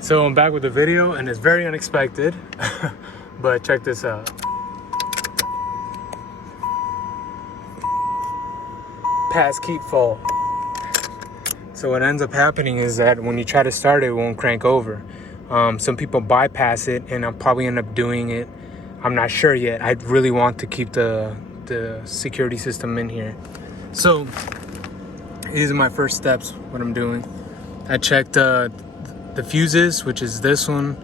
So I'm back with the video and it's very unexpected, but check this out. Pass keep fault. So what ends up happening is that when you try to start it, it won't crank over. Some people bypass it and I'll probably end up doing it. I'm not sure yet. I really want to keep the security system in here. So these are my first steps, what I'm doing. I checked the fuses, which is this one,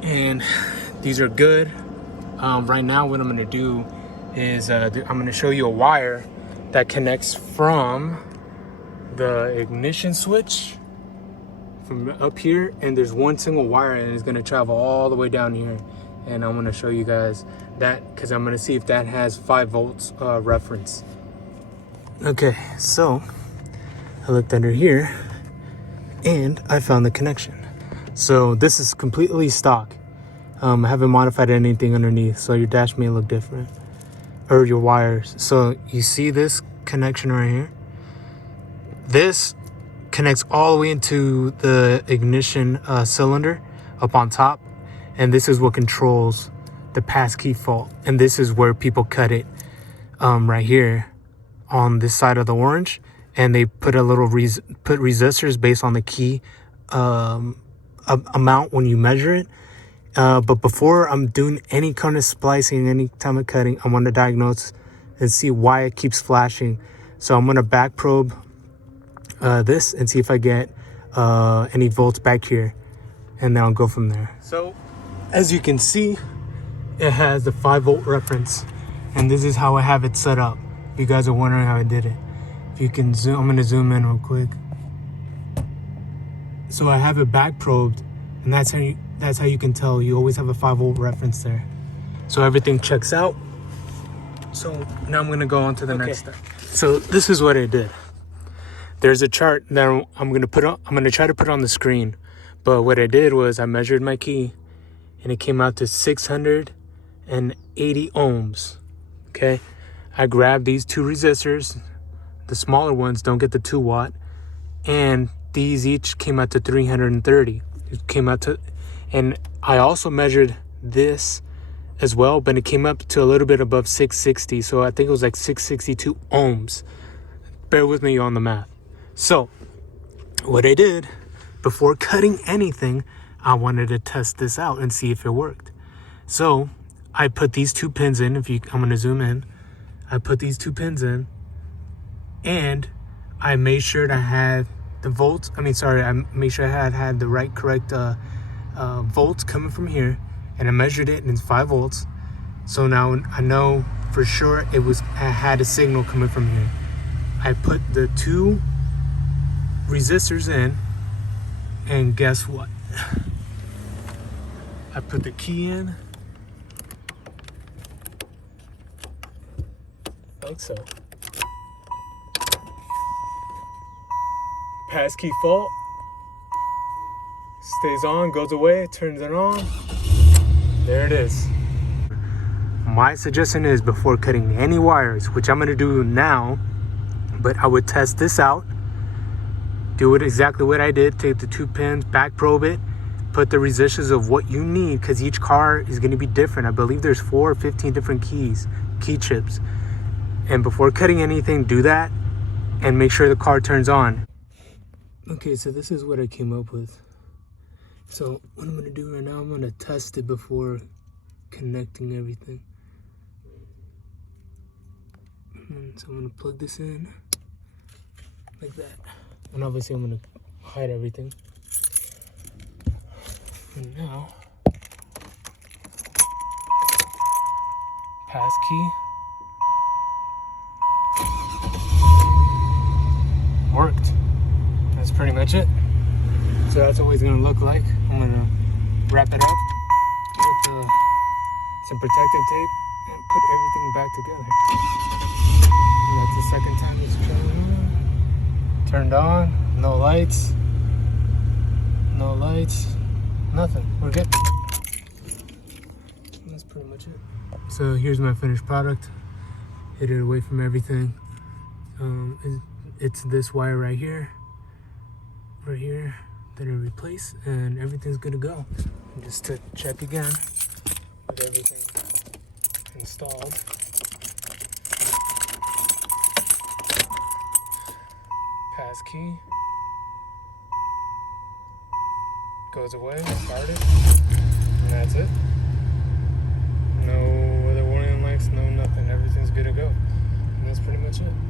and these are good. Right now what I'm gonna do is I'm gonna show you a wire that connects from the ignition switch from up here, and there's one single wire and it's gonna travel all the way down here, and I'm gonna show you guys that because I'm gonna see if that has 5 volts reference. Okay, so I looked under here and I found the connection. So this is completely stock. I haven't modified anything underneath, so your dash may look different, or your wires. So you see this connection right here? This connects all the way into the ignition cylinder up on top, and this is what controls the passkey fault. And this is where people cut it, right here on this side of the orange, and they put a little put resistors based on the key amount when you measure it. But before I'm doing any kind of splicing, any time of cutting, I want to diagnose and see why it keeps flashing. So I'm going to back probe this and see if I get any volts back here, and then I'll go from there. So as you can see, it has the 5 volt reference, and this is how I have it set up. If you guys are wondering how I did it, if you can zoom, I'm going to zoom in real quick. So I have it back probed, and that's how you can tell you always have a 5 volt reference there. So everything checks out. So now I'm going to go on to the next step. So this is what I did. There's a chart that I'm going to try to put on the screen. But what I did was I measured my key and it came out to 680 ohms. Okay. I grabbed these 2 resistors. The smaller ones don't get the 2 watt. And these each came out to 330. It came out to, and I also measured this as well, but it came up to a little bit above 660. So I think it was like 662 ohms. Bear with me on the math. So what I did before cutting anything, I wanted to test this out and see if it worked. So I put these 2 pins in. I'm going to zoom in. I put these 2 pins in, and I made sure I had the volts. I made sure I had the correct volts coming from here, and I measured it, and it's 5 volts. So now I know for sure I had a signal coming from here. I put the 2 resistors in, and guess what? I put the key in, like so. Passkey fault. Stays on, goes away, turns it on. There it is. My suggestion is before cutting any wires, which I'm gonna do now, but I would test this out. Do it exactly what I did. Take the 2 pins, back probe it, put the resistors of what you need, because each car is gonna be different. I believe there's 4 or 15 different key chips. And before cutting anything, do that and make sure the car turns on. Okay, so this is what I came up with. So what I'm gonna do right now, I'm gonna test it before connecting everything. So I'm gonna plug this in like that. And obviously I'm gonna hide everything. And now, passkey. Worked. That's pretty much it. So that's what it's gonna look like. I'm gonna wrap it up with some protective tape and put everything back together. And that's the second time it's turned on. No lights, nothing. We're good. And that's pretty much it. So here's my finished product. Hid it away from everything. It's this wire right here, right here that I replaced, and everything's good to go. And just to check again with everything installed. Pass key goes away, start it, and that's it. No other warning lights, no nothing. Everything's good to go. And that's pretty much it.